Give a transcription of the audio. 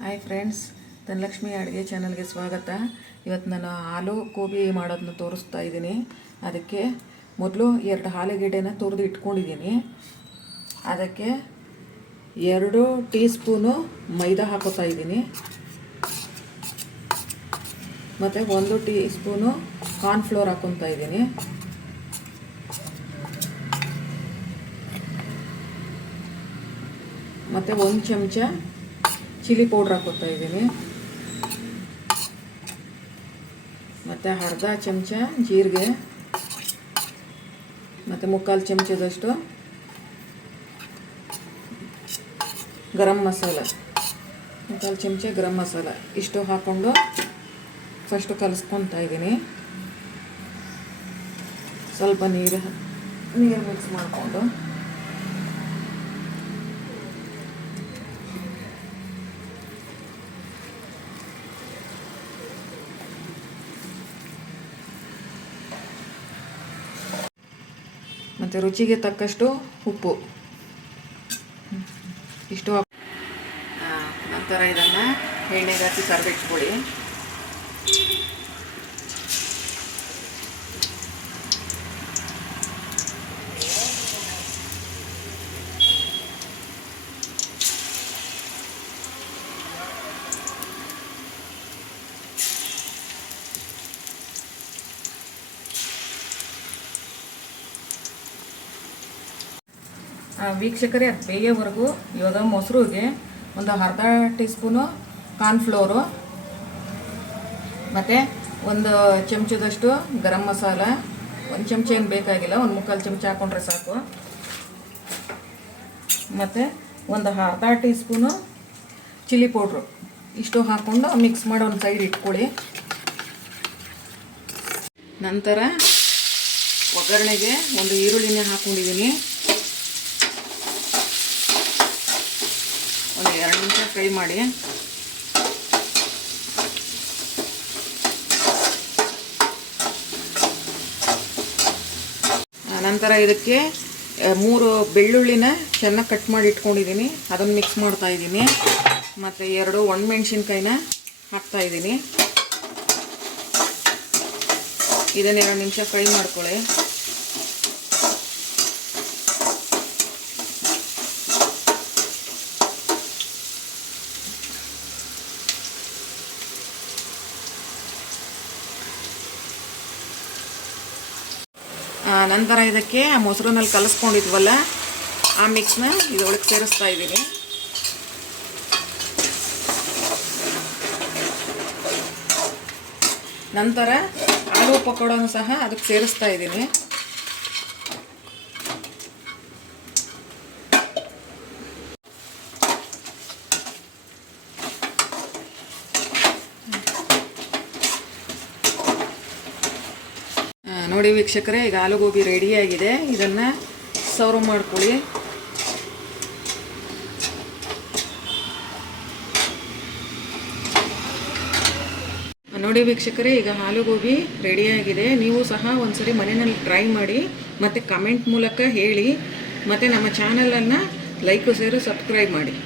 Hi friends, Dhanalakshmi ಅಡುಗೆ ಚಾನಲ್ಗೆ ಸ್ವಾಗತ. ಇವತ್ತು ನಾನು ಆಲೂ ಗೋಬಿ ಮಾಡೋದನ್ನ ತೋರಿಸ್ತಾ ಇದ್ದೀನಿ. ಅದಕ್ಕೆ ಮೊದಲು 2 ಆಲೂಗೆಡ್ಡೆನ ತುರಿದು ಇಟ್ಕೊಂಡಿದ್ದೀನಿ. ಅದಕ್ಕೆ 2 ಟೀ ಸ್ಪೂನು ಮೈದಾ ಹಾಕೋತಾ ಇದ್ದೀನಿ ಮತ್ತು 1 ಟೀ ಸ್ಪೂನು ಕಾರ್ನ್ಫ್ಲೋರ್ ಹಾಕೊತಾ ಇದ್ದೀನಿ. ಮತ್ತು 1 ಚಮಚ ಚಿಲ್ಲಿ ಪೌಡ್ರ್ ಹಾಕೋತಾ ಇದ್ದೀನಿ ಮತ್ತು ಅರ್ಧ ಚಮಚ ಜೀರಿಗೆ ಮತ್ತು 3/4 ಚಮಚದಷ್ಟು ಗರಂ ಮಸಾಲ, 3/4 ಚಮಚ ಗರಂ ಮಸಾಲ ಇಷ್ಟು ಹಾಕ್ಕೊಂಡು ಫಸ್ಟು ಕಲಿಸ್ಕೊತಾ ಇದ್ದೀನಿ. ಸ್ವಲ್ಪ ನೀರು ಮಿಕ್ಸ್ ಮಾಡಿಕೊಂಡು ಮತ್ತು ರುಚಿಗೆ ತಕ್ಕಷ್ಟು ಉಪ್ಪು ಇಷ್ಟು ನಂತರ ಇದನ್ನು ಎಣ್ಣೆಗೆ ಹಾಕಿ ಕರಿದಿಟ್ಕೊಳ್ಳಿ. ವೀಕ್ಷಕರೇ, ಅದು ಬೇಯೋವರೆಗೂ ಇವಾಗ ಮೊಸರಿಗೆ ಒಂದು ಅರ್ಧ ಟೀ ಸ್ಪೂನು ಕಾರ್ನ್ಫ್ಲೋರು ಮತ್ತು 1 ಚಮಚದಷ್ಟು ಗರಂ ಮಸಾಲ, 1 ಚಮಚ ಏನು ಬೇಕಾಗಿಲ್ಲ, 1 ಚಮಚ ಹಾಕ್ಕೊಂಡ್ರೆ ಸಾಕು. ಮತ್ತು ಒಂದು ಅರ್ಧ ಟೀ ಸ್ಪೂನು ಚಿಲ್ಲಿ ಪೌಡ್ರು ಇಷ್ಟು ಹಾಕ್ಕೊಂಡು ಮಿಕ್ಸ್ ಮಾಡಿ ಒಂದು ಸೈಡ್ ಇಟ್ಕೊಳ್ಳಿ. ನಂತರ ಒಗ್ಗರಣೆಗೆ ಒಂದು ಈರುಳ್ಳಿನ ಹಾಕ್ಕೊಂಡಿದ್ದೀನಿ. ಒಂದು 2 ನಿಮಿಷ ಫ್ರೈ ಮಾಡಿ. ನಂತರ ಇದಕ್ಕೆ 3 ಬೆಳ್ಳುಳ್ಳಿನ ಚೆನ್ನಾಗಿ ಕಟ್ ಮಾಡಿ ಇಟ್ಕೊಂಡಿದ್ದೀನಿ, ಅದನ್ನು ಮಿಕ್ಸ್ ಮಾಡ್ತಾ ಇದ್ದೀನಿ. ಮತ್ತು 2 ಒಣಮೆಣ್ಸಿನ್ಕಾಯಿನ ಹಾಕ್ತಾ ಇದ್ದೀನಿ. ಇದನ್ನು 2 ನಿಮಿಷ ಫ್ರೈ ಮಾಡ್ಕೊಳ್ಳಿ. ನಂತರ ಇದಕ್ಕೆ ಆ ಮೊಸರಿನಲ್ಲಿ ಕಲಿಸ್ಕೊಂಡಿದ್ವಲ್ಲ ಆ ಮಿಕ್ಸ್ನ ಇದರೊಳಗೆ ಸೇರಿಸ್ತಾ ಇದ್ದೀನಿ. ನಂತರ ಆಲೂ ಪಕೋಡನೂ ಸಹ ಅದಕ್ಕೆ ಸೇರಿಸ್ತಾ ಇದ್ದೀನಿ. ನೋಡಿ ವೀಕ್ಷಕರೇ, ಈಗ ಆಲೂ ಗೋಬಿ ರೆಡಿಯಾಗಿದೆ. ಇದನ್ನು ಸರ್ವ್ ಮಾಡ್ಕೊಳ್ಳಿ. ನೋಡಿ ವೀಕ್ಷಕರೇ, ಈಗ ಆಲೂ ಗೋಬಿ ರೆಡಿಯಾಗಿದೆ. ನೀವು ಸಹ ಒಂದ್ಸರಿ ಮನೆಯಲ್ಲಿ ಟ್ರೈ ಮಾಡಿ ಮತ್ತು ಕಮೆಂಟ್ ಮೂಲಕ ಹೇಳಿ. ಮತ್ತು ನಮ್ಮ ಚಾನಲನ್ನು ಲೈಕ್, ಶೇರ್, ಸಬ್ಸ್ಕ್ರೈಬ್ ಮಾಡಿ.